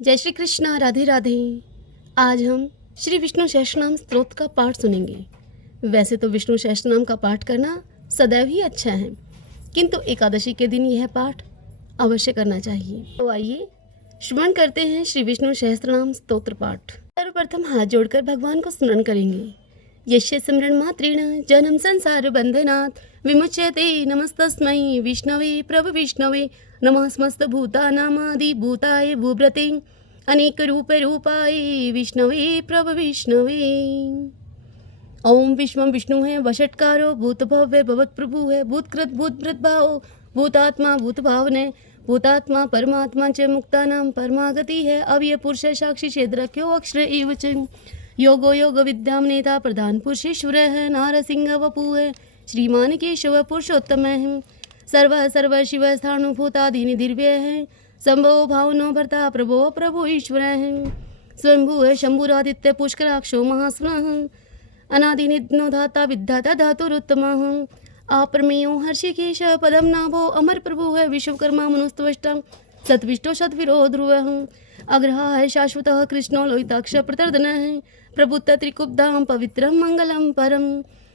जय श्री कृष्णा, राधे राधे। आज हम श्री विष्णु सहस्त्रनाम स्तोत्र का पाठ सुनेंगे। वैसे तो विष्णु सहस्त्रनाम का पाठ करना सदैव ही अच्छा है, किंतु एकादशी के दिन यह पाठ अवश्य करना चाहिए। तो आइए श्रवण करते हैं श्री विष्णु सहस्त्रनाम स्तोत्र पाठ। सर्वप्रथम हाथ जोड़कर भगवान को स्मरण करेंगे। यस्य स्मरण मात्रेण जन्म संसार बंधनात् विमुच्यते नमस्तस्मै विष्णवे प्रभु विष्णवे नमः समस्त भूतानामादि भूताय भूभ्रते अनेक रूप रूपाय विष्णवे प्रभु विष्णवे। ओम विश्वम विष्णु है वषटकारो भूत भव्य भवत प्रभु है भूतकृत भूतभृत भाव भूतात्मा भूत भावने भूतात्मा परमात्मा च मुक्तानाम परमागति है। अव्यय पुरुष साक्षी क्षेत्रख्यो अक्षर एव च योगो योग विद्याम नेता प्रधान पुरुषेश्वर है। नारसिंह वपु है श्रीमान केशव पुरुषोत्तम है। सर्व शिव स्थाणुभूतादि दिव्य है। संभव भावनो भर्ता प्रभो प्रभु ईश्वर है। स्वयंभू है शंभुरादित्य पुष्कराक्षो महास्न अनादि निधनो धाता विधाता धातुरुत्तम। अप्रमेयो हर्षिकेश पदम नाभो अमर प्रभु है। विश्वकर्मा मनुस्तवष्टा सतविष्टो शतविरो ध्रुव। अग्रह है शाश्वत कृष्णो लोहिताक्ष प्रतर्दन है। प्रभुत्त त्रिकुब्धाम पवित्रम मंगलम परम।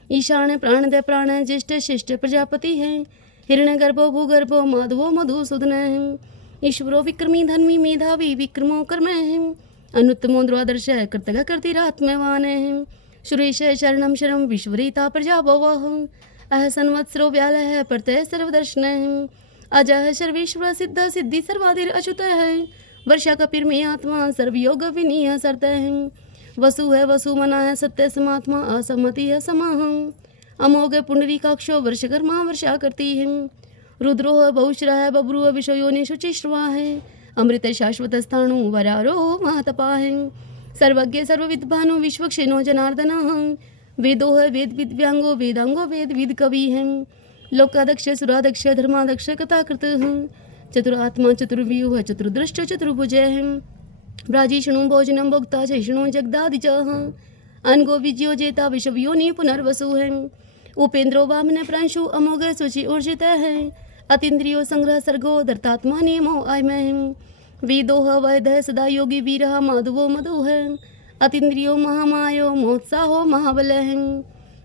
ईशान प्राणदय प्राण ज्येष्ठ श्रेष्ठ प्रजापति है। हिरण्यगर्भो भूगर्भो माधवो मधुसूदन है। ईश्वरो विक्रमी धन्वी मेधावी विक्रमो कर्म है। अनुत्तमो द्वादर्श कृतज्ञ कर्तिरात्मवान है। सुरेश शरणम शरम विश्वरीता प्रजा भवः। अह संवत्सरो व्याल है प्रत्यय सर्वदर्शन है। अजह सर्वेश्वर सिद्ध सिद्धि सर्वाधिर अच्युत है। वर्षा कपिर में आत्मा सर्वयोग विनीय सरत है। वसु है वसु मना है सत्य समात्मा असमति है समाह। अमोघ पुंडरीकाक्षो वर्षकर्मा वर्षा करती है। रुद्रो है बहुश्रा है बब्रू विषयोनि शुचिश्रवा है। अमृत शाश्वत स्थाणु वरारो महातपा है। सर्वज्ञ सर्वविद्भानु विश्वक्षेनो जनार्दन। वेदो है वेद विद्व्यांगो वेदांगो वेद विद कवि है। लोकादक्ष सुरादक्ष धर्मादक्ष कथाकृत है। चतुरात्मा चतुर्व्यूह चतुर्दृष्ट चतुर्भुज है। ब्राजीषणु भोजनम भोक्ता चैषणु जगदादिच। अनगो विजयो जेता विषवयोनि पुनर्वसु है। उपेन्द्रो वामन प्रांशु अमोघ सूचि ऊर्जित है। अतीन्द्रियो संग्रह सर्गो धर्तात्मा नियमो आयमय है। वेदोह वैध सदा योगी वीर माधवो मधु है। अतीन्द्रियो महामायो मोत्साहो महाबल है।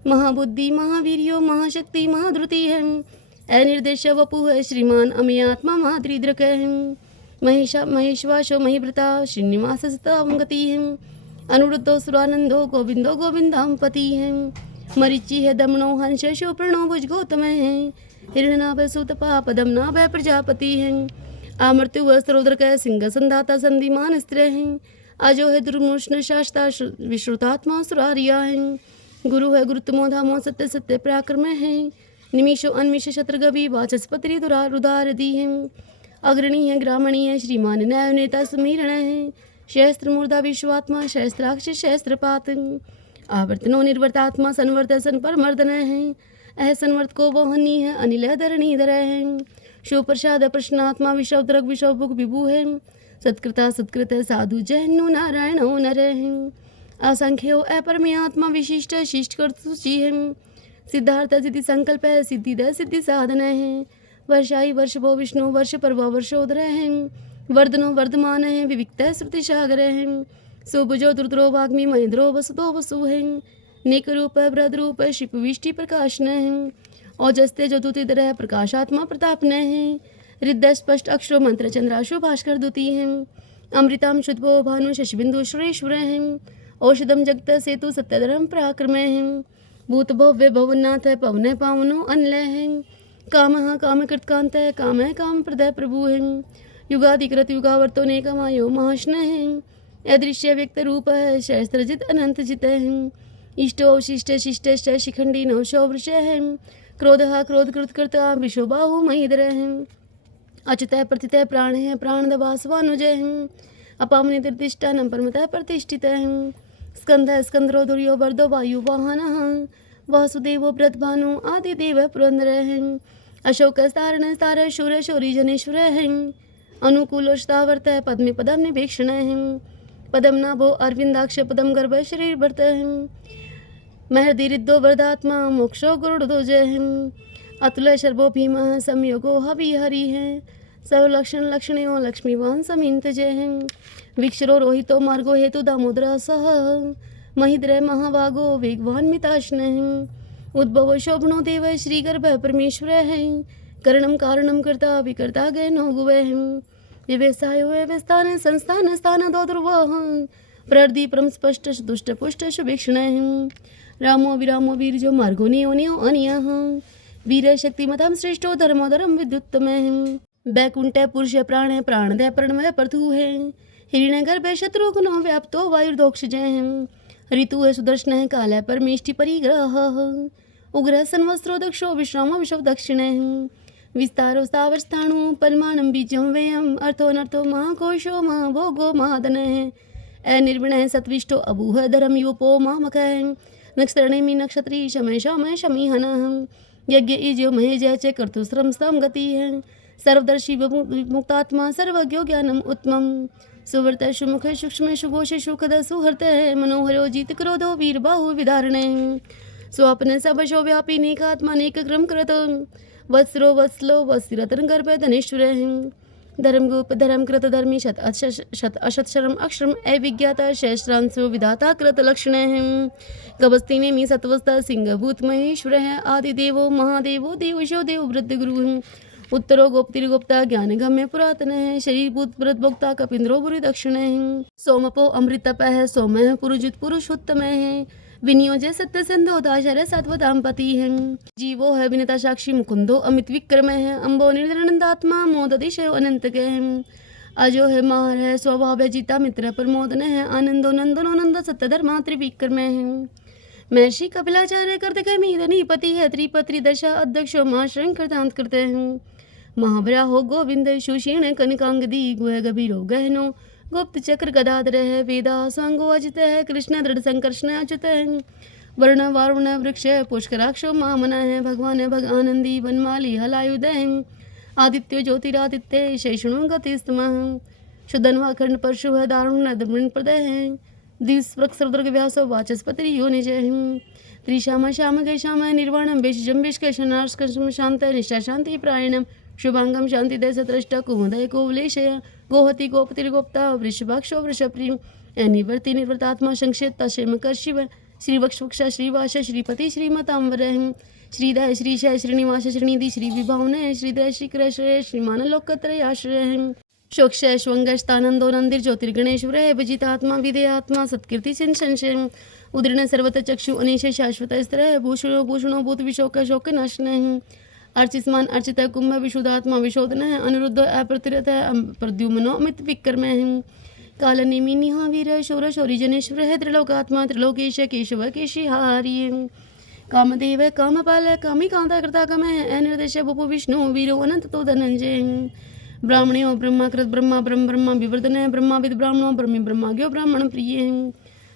महाबुद्धि महावीर्यो महाशक्ति महाद्रुति है। अनिर्देश वपु है श्रीमान अमेयात्मा महात्रिदृक है। महेश्वासो महिव्रता श्रीनिवास सतांगति है। अनुरुद्धो सुरानंदो गोविंदो गोविंदाम पति है। मरीचि है दमनो हंस शोप्रणो भुज गौतम है। हिरण्यनाभ सुतपा पदमनाभ प्रजापति है। आमृत्यु वस्त्रोद्रक सिंह संधाता संधिमान स्त्र है। अजो है दुर्मूषण शास्ता विश्रुतात्मा सुरारिया है। गुरु है गुरुतमो धामो सत्य सत्य पराक्रम है। निमिषो अन्मिष शत्रगवि वाचस्पति रुदार दी है। अग्रणी है ग्रामणी है श्रीमान न्याय नेता सुमीरण है। शस्त्र मूर्धा विश्वात्मा शस्त्राक्ष शस्त्रपात। आवर्तनो निर्वर्तात्मा संवर्त सन पर मर्दन है। अह संवर्त को वहनी है अनिल धरणी धर है। शिव प्रसाद प्रश्नात्मा विषवद्रग विषवभुग विभु है। सत्कृता सत्कृत साधु जहनु नारायण नर है। असंख्यो अपरमेयात्मा विशिष्ट शिष्ट कर सूची है। सिद्धार्थ सिद्धि संकल्प है सिद्धिद सिद्धि साधन है। वर्षाई वर्षभो विष्णु वर्ष पर्व वर्षोदर है। वर्धनो वर्धमान है विविक्त श्रुति सागर है। सुभुजो दुर्द्रो वाग्मी महेंद्रो वसुतो वसु है। नेक रूप वृद रूप शिप विष्टि प्रकाशन है। औजस्ते ज्योतिधर है प्रकाशात्मा प्रतापन है। हृदय स्पष्ट अक्षरो मंत्र चंद्राशु भास्कर दुति है। अमृताम शुद्धो भानु शशिबिंदु सुरेश्वर है। औषधम जगत सेतु सत्यधर्म पराक्रम है। भूत भव्य भवनाथ है पवन पावनो अनल है। काम कामकृत कांत है काम है काम प्रदय प्रभु है। युगाधिकृत युगावर्तो ने कमायो महाष्ण है। अदृश्य व्यक्त रूप है शस्त्रजित अनंत जित है। इष्टो शिष्ट शिष्ट शिखंडी नवशो वृष है। क्रोध क्रोध कृत कृता विशोबाहु महीधर है। अच्युत प्रथित प्राण है प्राण दवासवानुजय है। अपामनि निर्दिष्टा न परमतः प्रतिष्ठित है। स्कंध स्कंद्रो धुर्यो वर्दो वायु वाहन। वासुदेवो व्रतभानु आदि देव पुरंदर है। अशोक स्तारण स्तार शूर शौरी जनेश्वर है। अनुकूलोष्टावर्त पद्मे पदम निवेक्षण है। पदम नाभो अरविंदाक्ष पदम गर्भ शरीर भरत है। महर्दिरिद्धो वरदात्मा मोक्षो गुरुध्वज है। अतुल शर्भो भीम संयोगो हवि हरि है। सर्वलक्षण लक्षणेयो लक्ष्मीवान समीन तजेहं विक्षरो रोहितो मार्गो हेतु दामोदरा सह महिद्रय महाभागो वेगवान मिताश्नः उद्भव शोभनो देव श्रीगर्भ परमेश्वर है करणम कारणम कर्ता विकर्ता गहनो गुवह व्यवसायो व्यवस्थान संस्थान स्थान दो ध्रुवः प्रदीपम स्पष्ट दुष्ट पुष्ट सुभीक्षण रामो विरामो वीरजो मार्गो नियो अनियः वीर शक्तिमतां श्रेष्ठो धर्मोदरम विद्युत्तम बैकुंठ पुरुष प्राण प्राणदय प्रणवय प्रथु है हिरण्य गर्भ शत्रुघ्नो व्याप्तो वायुर्दोक्षजय ऋतु है सुदर्शन है काल परमेष्टि परिग्रह उग्र सन्वस्त्रो दक्षो विश्राम विश्व दक्षिण विस्तारो स्थावर स्थाणु परिमाणम बीजम व्ययम अर्थो महाकोशो महाभोगो महाधन अनिर्विण सत्विष्टो अबूह धर्म यूपो मामक नक्षत्रणेमि नक्षत्री शमय शमय शमीहन यज्ञ इजो महे जय च कर्तुश्रम स्तम गति है सर्वदर्शी मुक्तात्मा सर्वज्ञो ज्ञानम उत्तमम सुव्रत सुमुख सूक्ष्म सुघोष सुखद सुहृत है मनोहरो जीत क्रोधो वीर बाहु विधारणे स्वप्न सब शो व्यापी नेकात्मा नेक क्रम कृत वत्सरो वत्सलो वत्सिरतन गर्भ धनेश्वर धर्मगोप धर्म कृत धर्मी शत अशत शरम अक्षरम अविज्ञाता शस्त्रांशो विधाता कृत लक्षण कबस्ती ने मी सत्वस्था सिंह भूत महेश्वर है आदिदेवो महादेवो देवशो देव वृद्ध गुरु उत्तरो गोप्तिर्गोप्ता ज्ञान गम्य पुरातन है शरीर भूत व्रत भोक्ता कपिंद्रो बुरी दक्षिण है सोमपो अमृतप है सोमय पुरुजित पुरुषोत्तम है विनियोजय सत्य संधो दाशर सत्वदाम पति है जीवो है विनता साक्षी मुकुंदो अमित विक्रम है अम्बो निर्दनंदात्मा मोद दिशय अनंत के है अजो है मार है स्वभाव है जीता मित्र प्रमोदन है आनंदो नंदनो नंद सत्य धर्मा त्रिविक्रम है महर्षि कपिलाचार्य करते कह मीदनी पति है त्रिपत्री दशा अध्यक्ष महाश्रृंग कृतांत करते हैं महाभरा हो गोविंद सुषीण कनकांगदी गुह गभीरो गहनो गुप्त चक्र गदाधर है वेदा स्वांगो अजित है कृष्ण दृढ़ संकर्षण अच्युत है वर्ण वारुण वृक्ष पुष्कराक्षो महामना है भगवान भग आनंदी वनमाली हलायुध है आदित्य ज्योतिरादित्य शैषणु गतिस्तम शुद्धन्वा खंड परशु है दारुण नदमृण प्रदय है दिवस्वृग व्यासो वाचस्पति योनिज है त्रिशाम श्याम गै श्याम निर्वाणम वेशजम वेशकशनार्षम शांत निष्ठा शांति प्रायणम शुभांगम शांति दय सत्रष्ट कुमुदय कोवलेशय गोहति गोपतिर्गोप्ता वृषभाक्षो वृषप्रिय निवर्ति निर्वृतात्मा संक्षेत्ता क्षेमकर शिव श्रीवक्षवक्षा श्रीवास श्रीपति श्रीमतांबर श्रीदय श्रीशय श्रीनिवास श्रीनिधि श्री विभावन श्रीदय श्रीकृष्ण श्रीमान लोकत्रयाश्रय शोक्षय श्वंगस्तानंदो नंदिर ज्योतिर्गणेश्वर भजितात्मा विधेयात्मा सत्कीर्ति संशय उदीर्ण सर्वत चक्षु अनिश शाश्वत स्त्र भूषणो भूषणो भूत विशोक शोक नाशन अर्चिस्मान अर्चित कुंभ विशुद्धात्मा विशोधन है अनिरुद्ध अप्रतिरत है प्रद्युम्नो अमित विक्रम है काल निमि निहा वीर शौर शौरी जनेश्वर है त्रिलोकात्मा त्रिलोकेश केशव केशिहारी कामदेव कामपाल कामी कांता कृता कम है अनिर्देश बपु विष्णु वीरो अनंत तो धनंजय ब्राह्मणो ब्रह्माकृत ब्रह्मा ब्रह्म ब्रह्मा विवर्धन है ब्रह्माविद ब्राह्मणो ब्रह्मी ब्रह्माज्ञो ब्राह्मण प्रिय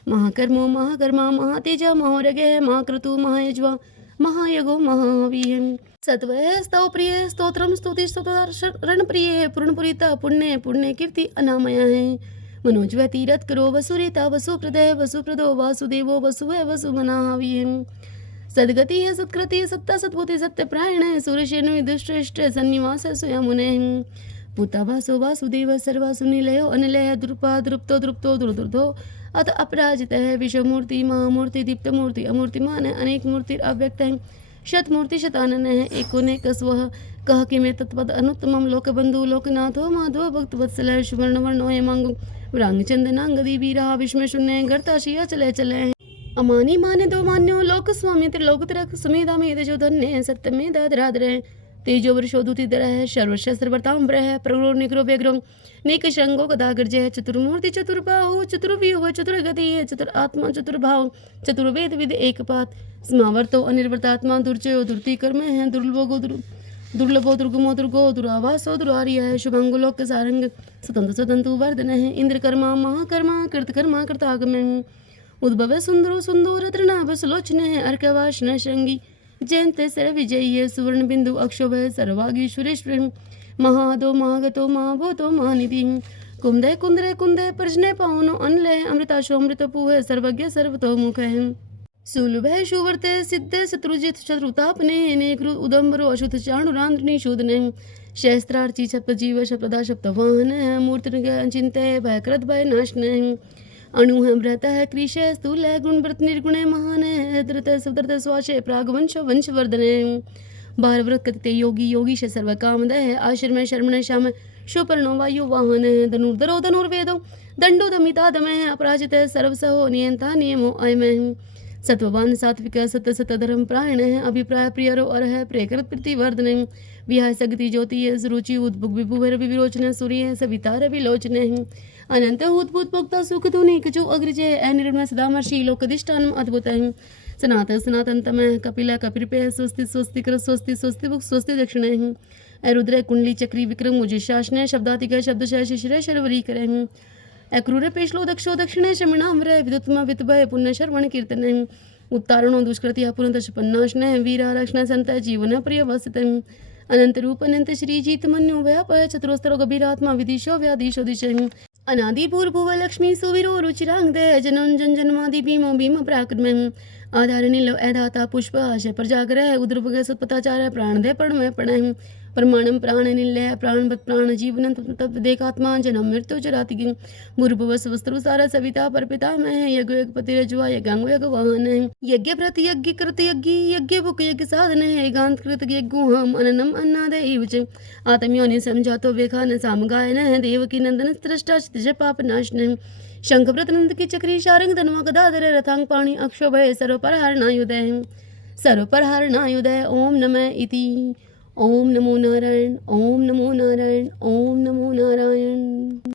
महाकर्मो महाकर्मा महातेजा महारग महाक्रतु महायज्वा महायगो महावीर सत्व स्तव प्रिय स्तोत्रम स्तुति स्तोत्र प्रिय पूर्णपुरीता पुण्य पुण्य कीर्ति अनामय है मनोजव तीरथ करो वसुरीता वसुप्रदय वसुप्रदो वासुदेवो वसु है वसुमनावी सदगति है सत्कृति सत्ता सद्भूति सत्यप्रायण है सूर्यशेनु दुष्ट सन्निवास स्वयमुने पुता वासो वासुदेव सर्वासुनिलयो अनिलय द्रुपा द्रुप्तो द्रुप्तो दुर्दुर्धो अत अपराजित है विश्वमूर्ति महामूर्ति दीप्तमूर्ति अमूर्तिमान है अनेक मूर्ति अव्यक्त है शतमूर्ति शतानन है एकोनेक स्व कह कि मैं तत्पद अनुत्तमम लोकबंधु लोकनाथो माधव भक्त वत्सल सुवर्ण वर्णो हेमांग व्रांग चंदनांगदी वीरा विष्णु शून्य गर्ता शिया चले चले अमानी माने दो मान्यो लोक स्वामी त्रिलोक तिरक सुमेधा मेध जो धन्य सत्य में दादराद्र तेजो वर्षोदुतिधर है सर्वशस्त्र वर्ताम्र है प्रगुरो निग्रो व्यग्रो नेक शंगो गदागर्ज है चतुर्मूर्ति चतुर्बाहु चतुर्व्यूह चतुर्गति है चतुर आत्मा चतुर्भाव चतुर्वेद विद एकपात स्मावर्तो अनिर्वृतात्मा दुर्जयो दुर्ति कर्म है दुर्लभो दुर्गमो दुर्गो दुरावासो दुरार्य है शुभंगुलोक सारंग स्वतंत्र स्वतंत्र वर्धन है इंद्रकर्मा महाकर्मा कृतकर्मा कृतागम उद्भव सुंदरो सुंदर तृणाभ सुलोचन है अर्कवाशन श्रृंगी जयंत सर विजय सुवर्ण बिंदु अक्षोभ सर्वागी सुरेश्वर महादो महागतो महाभूतो महानिधि कुंदय कुंदय कुंदय पर्जनय पावनो अनलय अमृताशो अमृतपुह सर्वज्ञ सर्वतोमुख है सुलभ है सुवर्त सिद्ध शत्रुजित शत्रुतापने नेकृ उदम्बरो अशुत चाणुरांध्र निशूदन शस्त्रार्ची शब्द जीव शब्दा शब्द वाहन मूर्ति चिंत्य भयकृत भय नाशन अणु है व्रत है कृष स्थूल है गुण व्रत निर्गुण महान है धृत सुधृत स्वाशय प्रागवंश वंशवर्धन भारव्रत कथित योगी योगीश सर्व कामद है आश्रम शर्मण श्याम शुपर्णो वायु वाहन है धनुर्धरो धनुर्वेदो दंडो दमिता दमय अपराजित सर्वसहो नियंता नियमो अयम सत्ववान सात्विक सत्य सत्य धर्म प्रायण है अभिप्राय प्रियरो अर है प्रेकृत प्रतिवर्धन विहाय सगति ज्योति है रुचि उद्भुग विभु रवि विरोचन सूर्य है सविता रवि लोचन है अनंत उद्भुत भोक्ता सुख धुनिक जो अग्रजय अनिर्मल सदामर्षि लोकदिष्टानम अद्भुत है सनातन सनातन तमः कपिला कपिपय स्वस्ति स्वस्ति कर स्वस्ति स्वस्ति भुक् स्वस्ति दक्षिण है रुद्र कुंडली चक्री विक्रम मुझे शासन शब्दातिक शब्दशय शिशिर शर्वरी करें अक्रूर पेशलो दक्षो दक्षिणे शमणाम्र विदुत्मा वितभय पुण्य शर्वण कीर्तन उत्तारणो दुष्कृतिया पुनः पन्नाशन वीरारक्षण संत जीवन प्रिय वसित अनंत रूप अनंत श्री जीत मन्यो व्यापय चतुरोस्तर गभीरात्मा विदिशो व्याधीशो दिशे अनादि भूर्भुव लक्ष्मी सुवीरो रुचिरांग दे जनन जन जन्मादि भीमो भीम पराक्रम आधार नील ऐधाता पुष्प आशय प्रजाग्रह उद्रभग सत्पताचार प्राण दे पढ़ प्रणय प्रमाणम प्राण निलय प्राणवत प्राण जीवन तत्देकात्मा जन्म मृत्यु जराति भूर्भुव वस्त्रु सारा सविता पर पिता मैं यज्ञ यज्ञपति रजुआ यज्ञांग यज्ञ वाहन यज्ञ व्रत यज्ञ कृत यज्ञ यज्ञ भुक यज्ञ साधन है एकांत कृत यज्ञो हम अननम अन्नाद आत्मयोनि समझातो वेखा न साम गायन है देव की नंदन सृष्टा क्षितिज पाप नाशन शंखव्रत नंद की चक्री शारंग धनुआ गदाधर रथांग पाणी अक्षोभय सर्वपर हरणायुधय सर्वपर हरणायुधय ओम नमः इति ओम नमो नारायण ओम नमो नारायण ओम नमो नारायण।